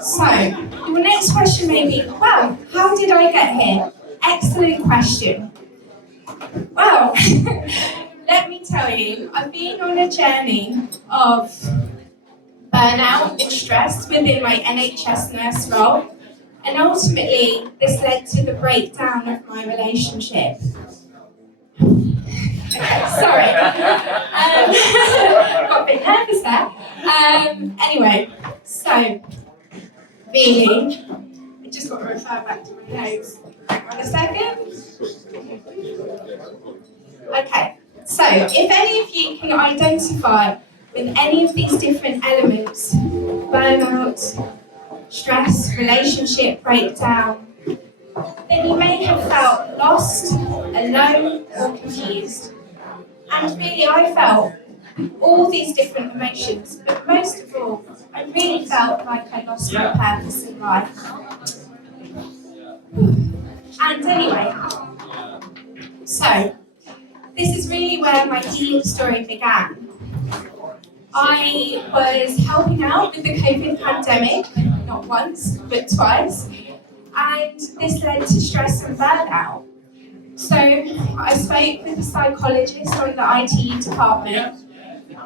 So, your next question may be, well, how did I get here? Excellent question. Well, let me tell you, I've been on a journey of burnout and stress within my NHS nurse role, and ultimately this led to the breakdown of my relationship. Okay, sorry. Got a bit nervous there. Anyway, so really, I just got to refer back to my notes. Hang on a second. Okay, so if any of you can identify with any of these different elements, burnout, stress, relationship breakdown, then you may have felt lost, alone, or confused. And really, I felt all these different emotions, but most of all, I really felt like I lost my purpose in life. And anyway, so this is really where my healing story began. I was helping out with the COVID pandemic, not once, but twice, and this led to stress and burnout. So I spoke with a psychologist from the IT department,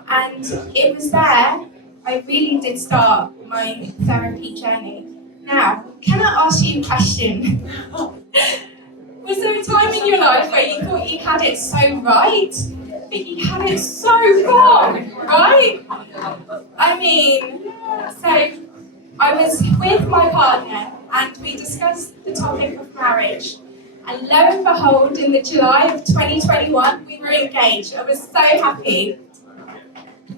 and it was there I really did start my therapy journey. Now, can I ask you a question? Was there a time in your life where you thought you had it so right, but you had it so wrong, right? I mean, so I was with my partner and we discussed the topic of marriage. And lo and behold, in the July of 2021, we were engaged. I was so happy.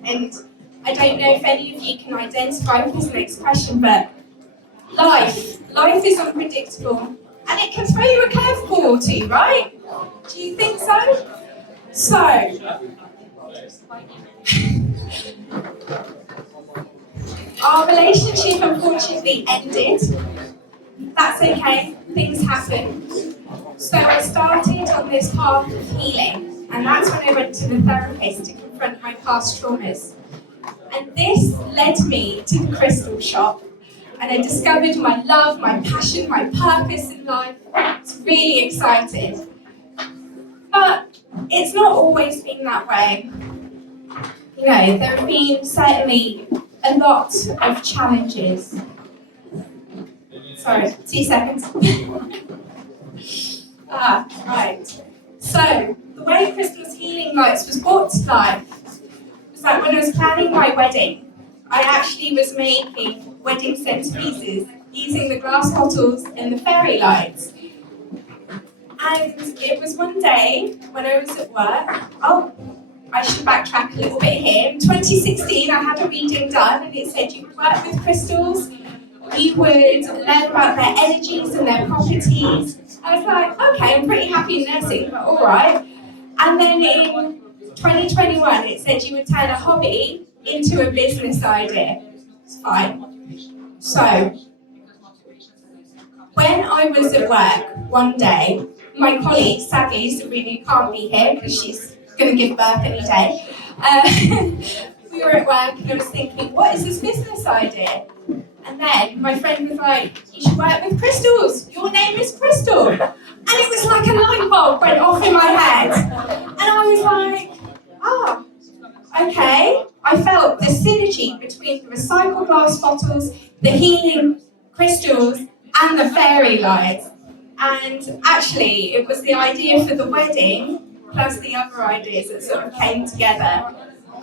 And I don't know if any of you can identify with this next question, but life is unpredictable. And it can throw you a curveball or two, right? Do you think so? So, our relationship unfortunately ended. That's okay, things happen. So I started on this path of healing, and that's when I went to the therapist to confront my past traumas. And this led me to the crystal shop, and I discovered my love, my passion, my purpose in life. I was really excited. But it's not always been that way. You know, there have been certainly a lot of challenges. Sorry, 2 seconds. Right. So, the way Crystal's Healing Lights was brought to life was that when I was planning my wedding, I actually was making wedding centerpieces using the glass bottles and the fairy lights. And it was one day when I was at work, I should backtrack a little bit here. In 2016, I had a reading done and it said you would work with crystals, you would learn about their energies and their properties. I was like, okay, I'm pretty happy in nursing, but all right. And then in 2021, it said you would turn a hobby into a business idea. It's fine. So, when I was at work one day, my colleague, sadly, Sabrina, can't be here because she's going to give birth any day. We were at work and I was thinking, what is this business idea? And then my friend was like, you should work with crystals. Your name is Crystal. And it was like a light bulb went off in my head. And I was like, okay. I felt the synergy between the recycled glass bottles, the healing crystals, and the fairy lights. And actually, it was the idea for the wedding, plus the other ideas that sort of came together.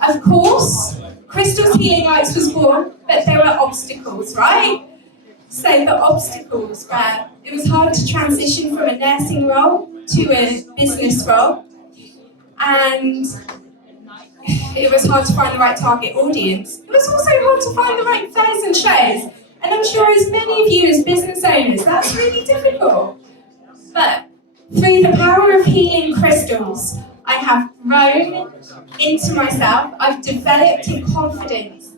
Of course, Crystal's Healing Lights was born, but there were obstacles, right? So the obstacles were, it was hard to transition from a nursing role to a business role. And it was hard to find the right target audience. It was also hard to find the right fairs and shows. And I'm sure as many of you as business owners, that's really difficult. But through the power of healing crystals, I have grown into myself. I've developed in confidence.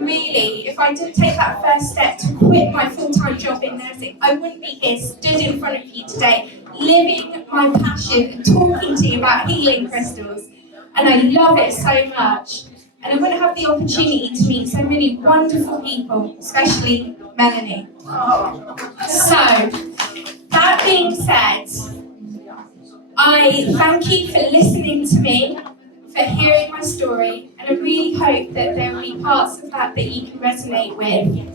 Really, if I didn't take that first step to quit my full-time job in nursing, I wouldn't be here stood in front of you today, living my passion and talking to you about healing crystals. And I love it so much. And I wouldn't have the opportunity to meet so many wonderful people, especially Melanie. So, that being said, I thank you for listening to me, for hearing my story, and I really hope that there will be parts of that that you can resonate with.